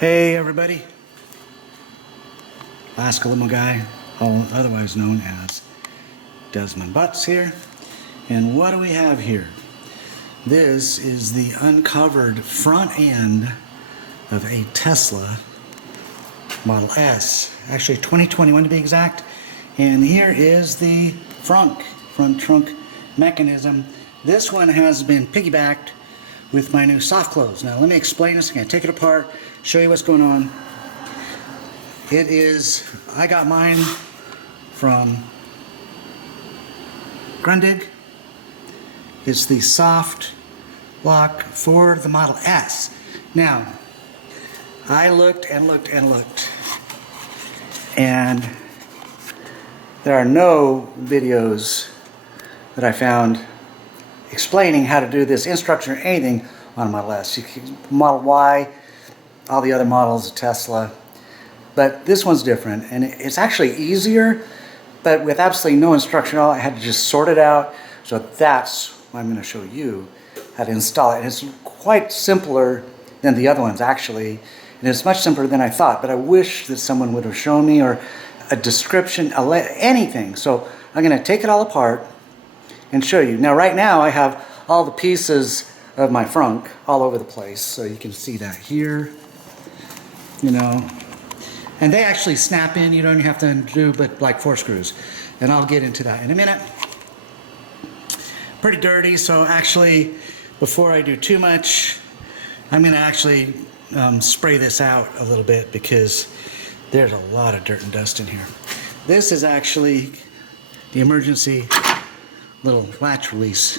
Hey everybody, Alaska Limo Guy, otherwise known as Desmond Butts here. And what do we have here? This is the uncovered front end of a Tesla Model S, actually 2021 to be exact. And here is the Frunk, front trunk mechanism. This one has been piggybacked with my new soft close. Now let me explain this again. Take it apart, show you what's going on. It is, I got mine from GRUNDIG. It's the soft lock for the Model S. Now, I looked and looked and looked, and there are no videos that I found explaining how to do this instruction or anything on a Model S. Model Y, all the other models of Tesla, but this one's different, and it's actually easier, but with absolutely no instruction at all. I had to just sort it out. So that's what I'm going to show you how to install it. And it's quite simpler than the other ones actually, and it's much simpler than I thought, but I wish that someone would have shown me, or a description, anything. So I'm going to take it all apart and show you. Now right now I have all the pieces of my Frunk all over the place, so you can see that here, you know, and they actually snap in. You don't have to undo but like 4 screws, and I'll get into that in a minute. Pretty dirty, so actually before I do too much, I'm going to actually spray this out a little bit because there's a lot of dirt and dust in here. This is actually the emergency little latch release.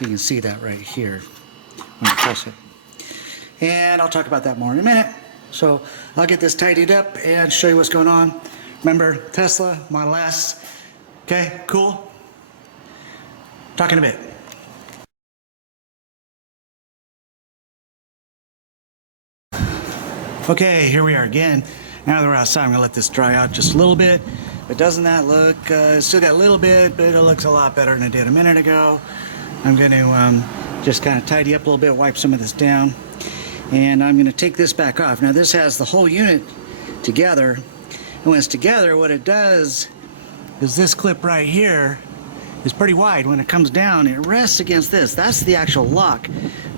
You can see that right here when you press it. And I'll talk about that more in a minute. So I'll get this tidied up and show you what's going on. Remember, Tesla Model S. Okay, cool? Talk in a bit. Okay, here we are again. Now that we're outside, I'm gonna let this dry out just a little bit. But doesn't that look, still got a little bit, but it looks a lot better than it did a minute ago. I'm gonna just kind of tidy up a little bit, wipe some of this down. And I'm gonna take this back off. Now this has the whole unit together. And when it's together, what it does is this clip right here is pretty wide. When it comes down, it rests against this. That's the actual lock.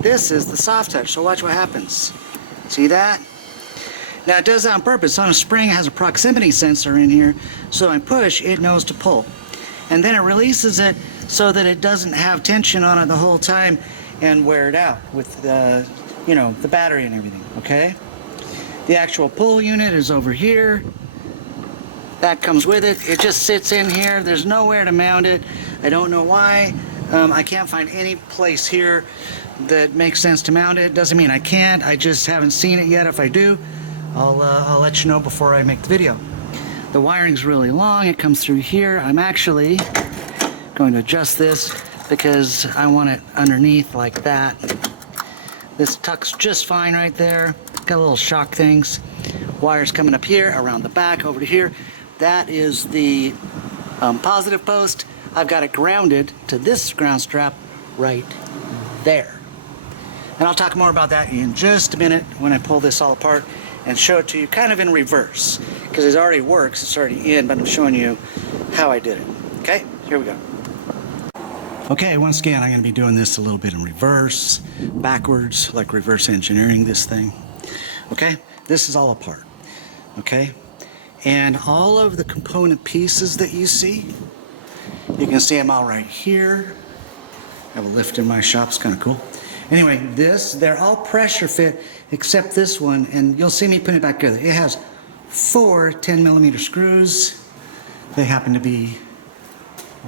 This is the soft touch, so watch what happens. See that? Now it does that on purpose. On a spring, it has a proximity sensor in here, so when I push, it knows to pull. And then it releases it so that it doesn't have tension on it the whole time and wear it out with the, you know, the battery and everything, okay? The actual pull unit is over here. That comes with it. It just sits in here. There's nowhere to mount it. I don't know why. I can't find any place here that makes sense to mount it. Doesn't mean I can't. I just haven't seen it yet. If I do, I'll let you know before I make the video. The wiring's really long. It comes through here. I'm actually going to adjust this because I want it underneath like that. This tucks just fine right there. Got little shock things. Wires coming up here, around the back, over to here. That is the positive post. I've got it grounded to this ground strap right there. And I'll talk more about that in just a minute when I pull this all apart and show it to you kind of in reverse, because it already works, it's already in, but I'm showing you how I did it. Okay, here we go. Okay, once again, I'm going to be doing this a little bit in reverse, backwards, like reverse engineering this thing. Okay, this is all apart. Okay, and all of the component pieces that you see, you can see them all right here. I have a lift in my shop, it's kind of cool. Anyway, they're all pressure fit except this one, and you'll see me put it back together. It has 4 10mm screws. They happen to be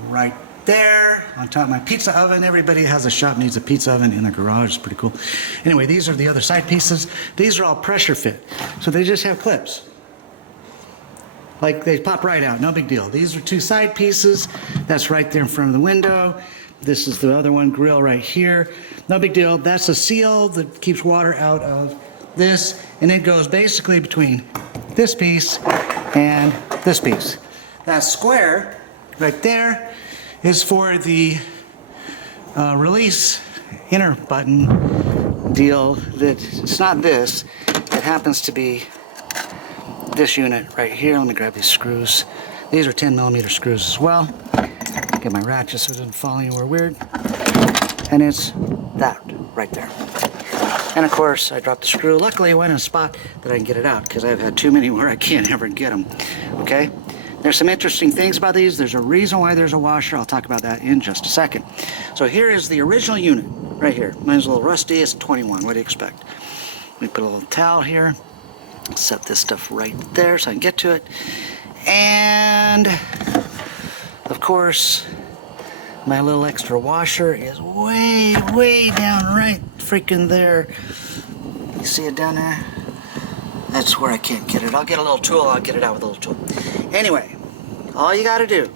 right there on top of my pizza oven. Everybody who has a shop needs a pizza oven in their garage. It's pretty cool. Anyway, these are the other side pieces. These are all pressure fit, so they just have clips. Like they pop right out, no big deal. These are 2 side pieces. That's right there in front of the window. This is the other one, grill right here. No big deal. That's a seal that keeps water out of this, and it goes basically between this piece and this piece. That square right there is for the release inner button deal. That it's not this. It happens to be this unit right here. Let me grab these screws. These are 10mm screws as well. Get my ratchet so it doesn't fall anywhere weird. And it's that right there. And of course, I dropped the screw. Luckily, I went in a spot that I can get it out, because I've had too many where I can't ever get them. Okay? There's some interesting things about these. There's a reason why there's a washer. I'll talk about that in just a second. So here is the original unit right here. Mine's a little rusty. It's 21. What do you expect? Let me put a little towel here. Set this stuff right there so I can get to it. And of course, my little extra washer is way down right freaking there. You see it down there? That's where I can't get it. I'll get a little tool. I'll get it out with a little tool. Anyway, all you got to do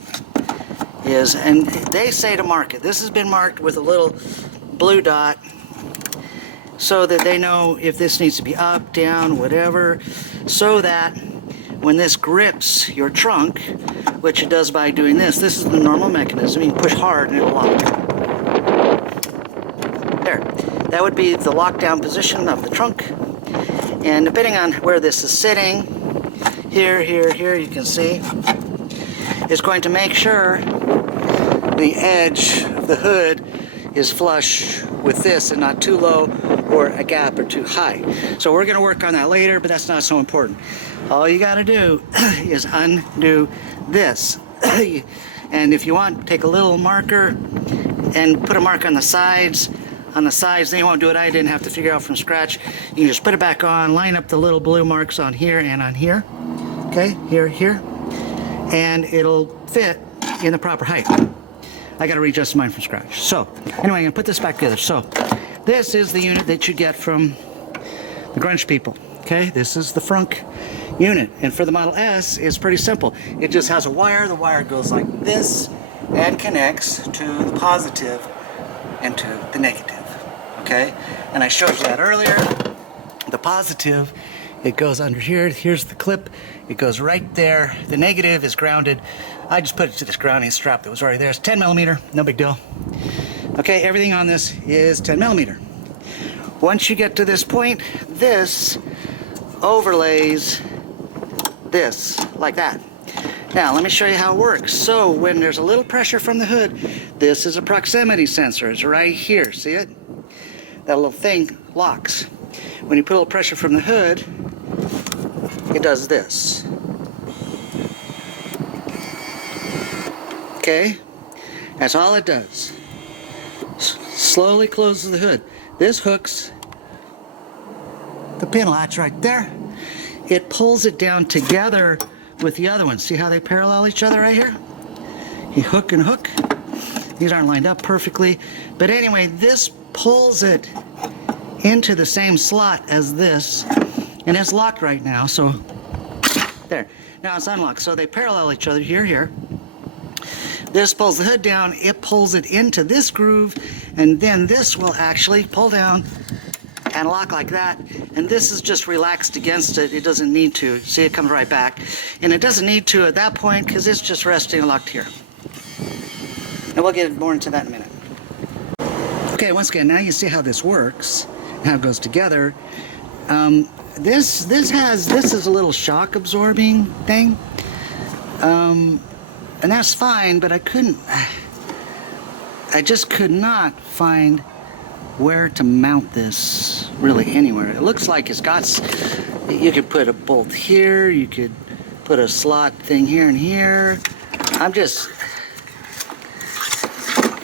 is, and they say to mark it. This has been marked with a little blue dot so that they know if this needs to be up, down, whatever, so that when this grips your trunk, which it does by doing this, this is the normal mechanism. You can push hard and it'll lock. There. That would be the lockdown position of the trunk. And depending on where this is sitting, here, you can see, is going to make sure the edge of the hood is flush with this and not too low or a gap or too high. So we're going to work on that later, but that's not so important. All you got to do is undo this. And if you want, take a little marker and put a mark on the sides. On the sides, then you won't do it. I didn't have to figure out from scratch. You can just put it back on, line up the little blue marks on here and on here. Okay, here. And it'll fit in the proper height. I got to readjust mine from scratch. So, anyway, I'm going to put this back together. So, this is the unit that you get from the grunge people. Okay, this is the Frunk unit. And for the Model S, it's pretty simple. It just has a wire. The wire goes like this and connects to the positive and to the negative. Okay, and I showed you that earlier. The positive, it goes under here. Here's the clip. It goes right there. The negative is grounded. I just put it to this grounding strap that was already there. It's 10mm, no big deal. Okay, everything on this is 10mm. Once you get to this point, this overlays this, like that. Now, let me show you how it works. So, when there's a little pressure from the hood, this is a proximity sensor. It's right here. See it? That little thing locks. When you put a little pressure from the hood, it does this. Okay? That's all it does. Slowly closes the hood. This hooks the pin latch right there. It pulls it down together with the other one. See how they parallel each other right here? You hook and hook. These aren't lined up perfectly. But anyway, this pulls it into the same slot as this. And it's locked right now, so there. Now it's unlocked. So they parallel each other here. This pulls the hood down. It pulls it into this groove. And then this will actually pull down and lock like that. And this is just relaxed against it. It doesn't need to. See, it comes right back. And it doesn't need to at that point because it's just resting and locked here. And we'll get more into that in a minute. Okay, once again, now you see how this works, how it goes together. This is a little shock absorbing thing. And that's fine, but I just could not find where to mount this really anywhere. It looks like it's got, you could put a bolt here, you could put a slot thing here and here.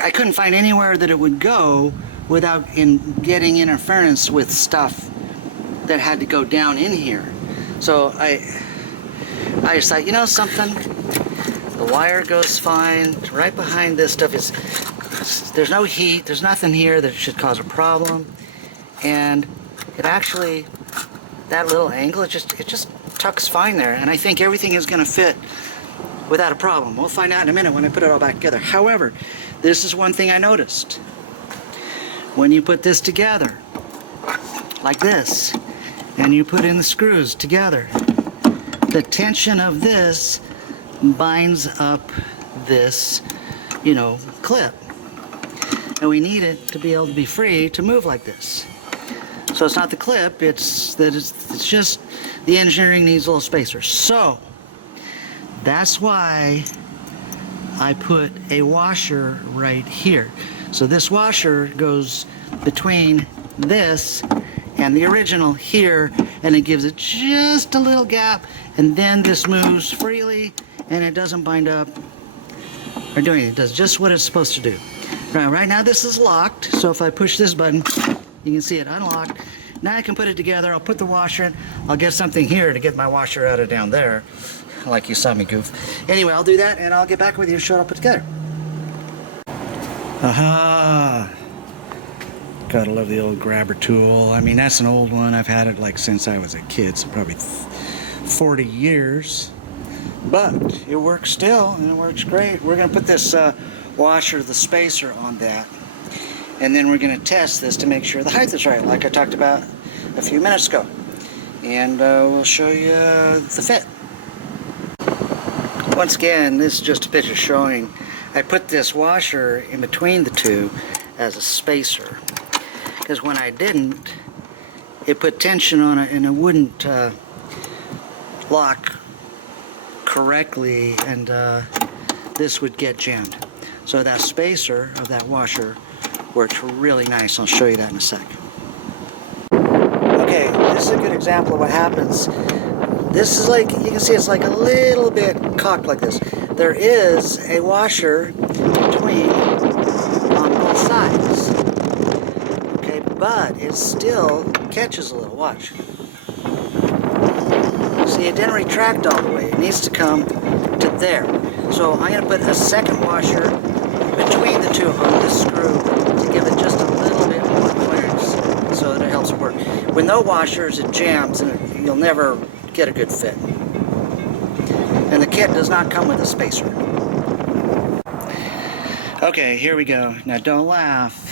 I couldn't find anywhere that it would go without getting interference with stuff that had to go down in here. So I just thought, you know something? The wire goes fine. Right behind this stuff is, there's no heat, there's nothing here that should cause a problem. And it actually, that little angle, it just tucks fine there. And I think everything is gonna fit without a problem. We'll find out in a minute when I put it all back together. However, this is one thing I noticed. When you put this together, like this, and you put in the screws together, the tension of this binds up this, clip. And we need it to be able to be free to move like this. So it's not the clip, it's just the engineering needs a little spacer. So that's why I put a washer right here. So this washer goes between this and the original here, and it gives it just a little gap, and then this moves freely and it doesn't bind up or do anything. It does just what it's supposed to do. Right now this is locked, so if I push this button, you can see it unlocked. Now I can put it together. I'll put the washer in. I'll get something here to get my washer out of down there, like you saw me goof. Anyway, I'll do that and I'll get back with you and show it all put together. Aha! Gotta love the old grabber tool. I mean, that's an old one. I've had it like since I was a kid, so probably 40 years. But it works still, and it works great. We're gonna put this washer, the spacer on that, and then we're gonna test this to make sure the height is right, like I talked about a few minutes ago. And we'll show you the fit. Once again, this is just a picture showing I put this washer in between the two as a spacer, because when I didn't, it put tension on it and it wouldn't lock correctly, and this would get jammed. So that spacer of that washer works really nice. I'll show you that in a sec. Okay, this is a good example of what happens. This is like, you can see it's like a little bit cocked like this. There is a washer between on both sides. Okay, but it still catches a little. Watch. See, it didn't retract all the way. It needs to come to there. So I'm going to put a second washer between the two on this screw to give it just a little bit more clearance so that it helps work. With no washers, it jams and you'll never get a good fit. And the kit does not come with a spacer. Okay, here we go. Now don't laugh.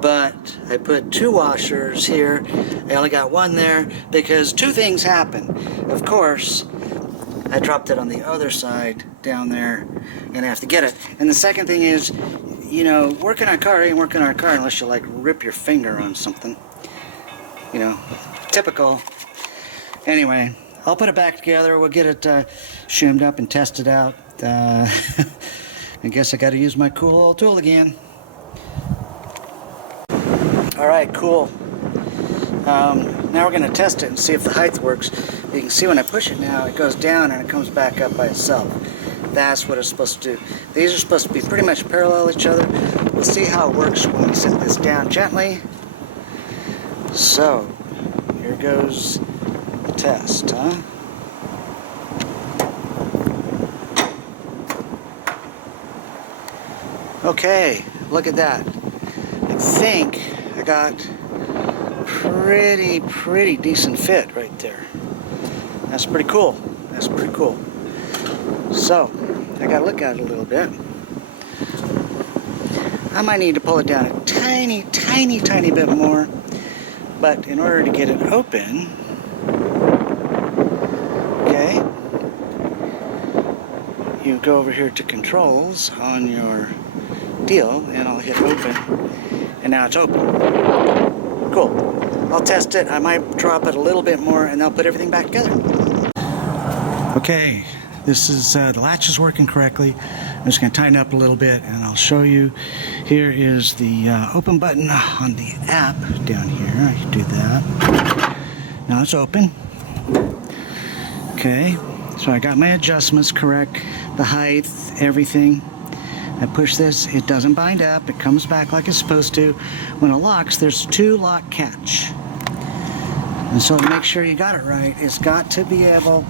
But I put two washers here. I only got one there because two things happen. Of course, I dropped it on the other side down there and I have to get it. And the second thing is, you know, working on a car ain't working on a car unless you like rip your finger on something. You know, typical. Anyway, I'll put it back together. We'll get it shimmed up and tested out. I guess I got to use my cool old tool again. Alright, cool. Now we're going to test it and see if the height works. You can see when I push it now, it goes down and it comes back up by itself. That's what it's supposed to do. These are supposed to be pretty much parallel each other. We'll see how it works when we set this down gently. So, here goes the test, huh? Okay, look at that. I think I got pretty decent fit right there. That's pretty cool. That's pretty cool. So, I gotta look at it a little bit. I might need to pull it down a tiny bit more, but in order to get it open, okay, you go over here to controls on your deal, and I'll hit open, and now it's open. Cool. I'll test it. I might drop it a little bit more, and I'll put everything back together. Okay, this is the latch is working correctly. I'm just going to tighten up a little bit, and I'll show you. Here is the open button on the app down here. I can do that. Now it's open. Okay, so I got my adjustments correct, the height, everything. I push this, it doesn't bind up, it comes back like it's supposed to. When it locks, there's two lock catch. And so to make sure you got it right, it's got to be able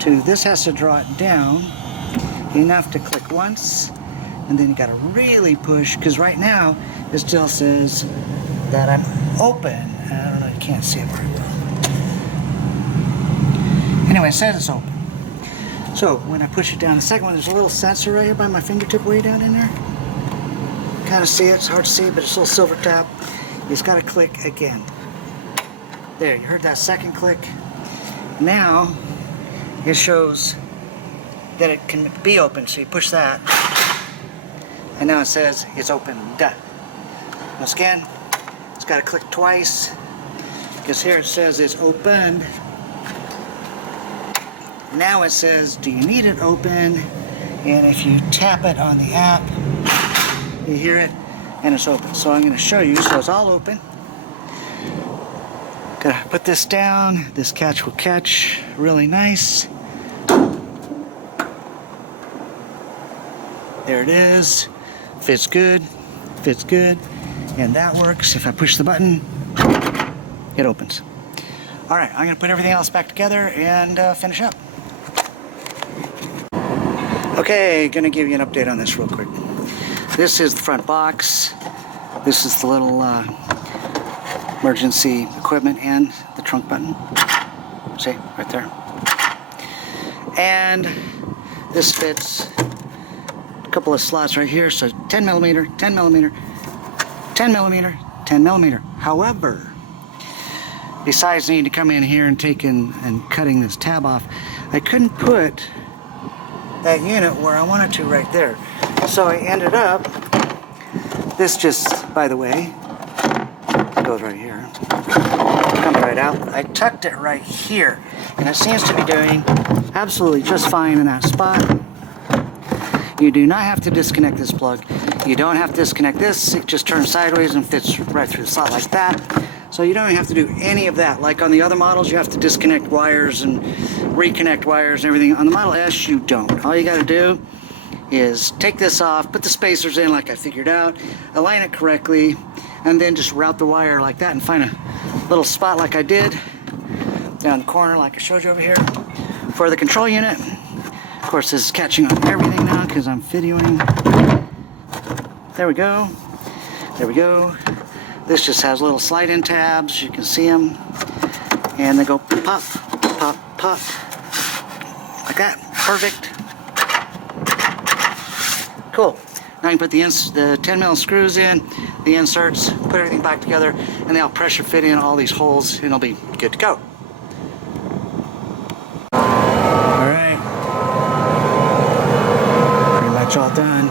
to, this has to draw it down enough to click once, and then you got to really push, because right now it still says that I'm open. I don't know, you can't see it very well. Anyway, it says it's open. So when I push it down, the second one, there's a little sensor right here by my fingertip way down in there. Kind of see it, it's hard to see, but it's a little silver tap. You just got to click again. There, you heard that second click. Now it shows that it can be open, so you push that, and now it says it's open, done. Once again, it's got to click twice, because here it says it's opened. Now it says, do you need it open? And if you tap it on the app, you hear it, and it's open. So I'm going to show you. So it's all open. Gotta put this down. This catch will catch really nice. There it is. Fits good. Fits good. And that works. If I push the button, it opens. All right, I'm going to put everything else back together and finish up. Okay, going to give you an update on this real quick. This is the front box. This is the little emergency equipment and the trunk button. See, right there. And this fits a couple of slots right here. So 10 millimeter, 10 millimeter, 10 millimeter, 10 millimeter. However, besides needing to come in here and taking and cutting this tab off, I couldn't put that unit where I wanted to right there. So I ended up, this just, by the way, goes right here, comes right out. I tucked it right here, and it seems to be doing absolutely just fine in that spot. You do not have to disconnect this plug. You don't have to disconnect this. It just turns sideways and fits right through the slot like that. So you don't have to do any of that. Like on the other models, you have to disconnect wires and reconnect wires and everything. On the Model S, you don't. All you got to do is take this off, put the spacers in like I figured out, align it correctly, and then just route the wire like that and find a little spot like I did down the corner like I showed you over here for the control unit. Of course, this is catching on everything now because I'm videoing. There we go. There we go. This just has little slide-in tabs. You can see them. And they go pop, pop, pop. Like that. Perfect. Cool. Now I can put the 10 mil screws in, the inserts, put everything back together, and they'll pressure fit in all these holes, and it'll be good to go. Alright. Pretty much all done.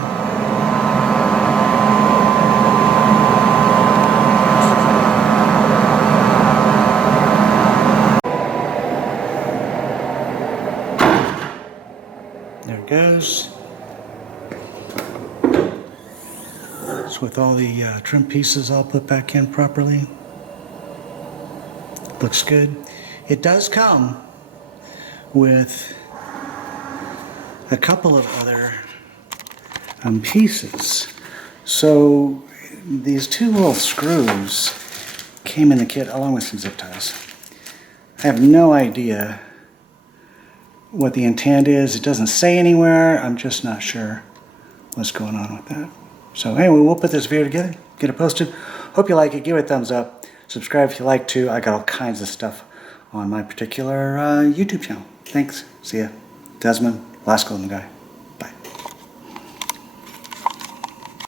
There it goes. So with all the trim pieces all put back in properly. Looks good. It does come with a couple of other pieces. So these two little screws came in the kit along with some zip ties. I have no idea what the intent is. It doesn't say anywhere. I'm just not sure what's going on with that. So anyway, we'll put this video together, get it posted. Hope you like it. Give it a thumbs up. Subscribe if you like to. I got all kinds of stuff on my particular YouTube channel. Thanks. See ya. Desmond, Lasco and the guy.